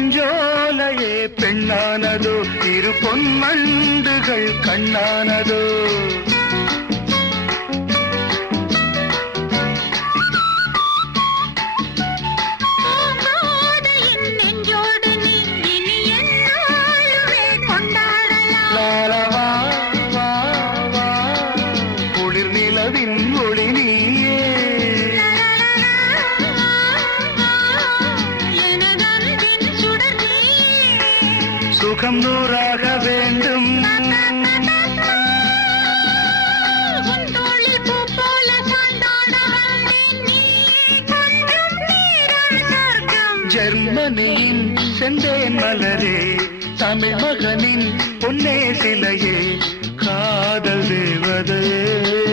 பூஞ்சோலையே பெண்ணானதோ இரு பொன்மண்டுகள் கண்ணானதோ சுகம் நூறாக வேண்டும் ஜெர்மனியின் செந்தேன் மலரே தமிழ் மகனின் பொன்னே சிலையே காதல் தேவதையே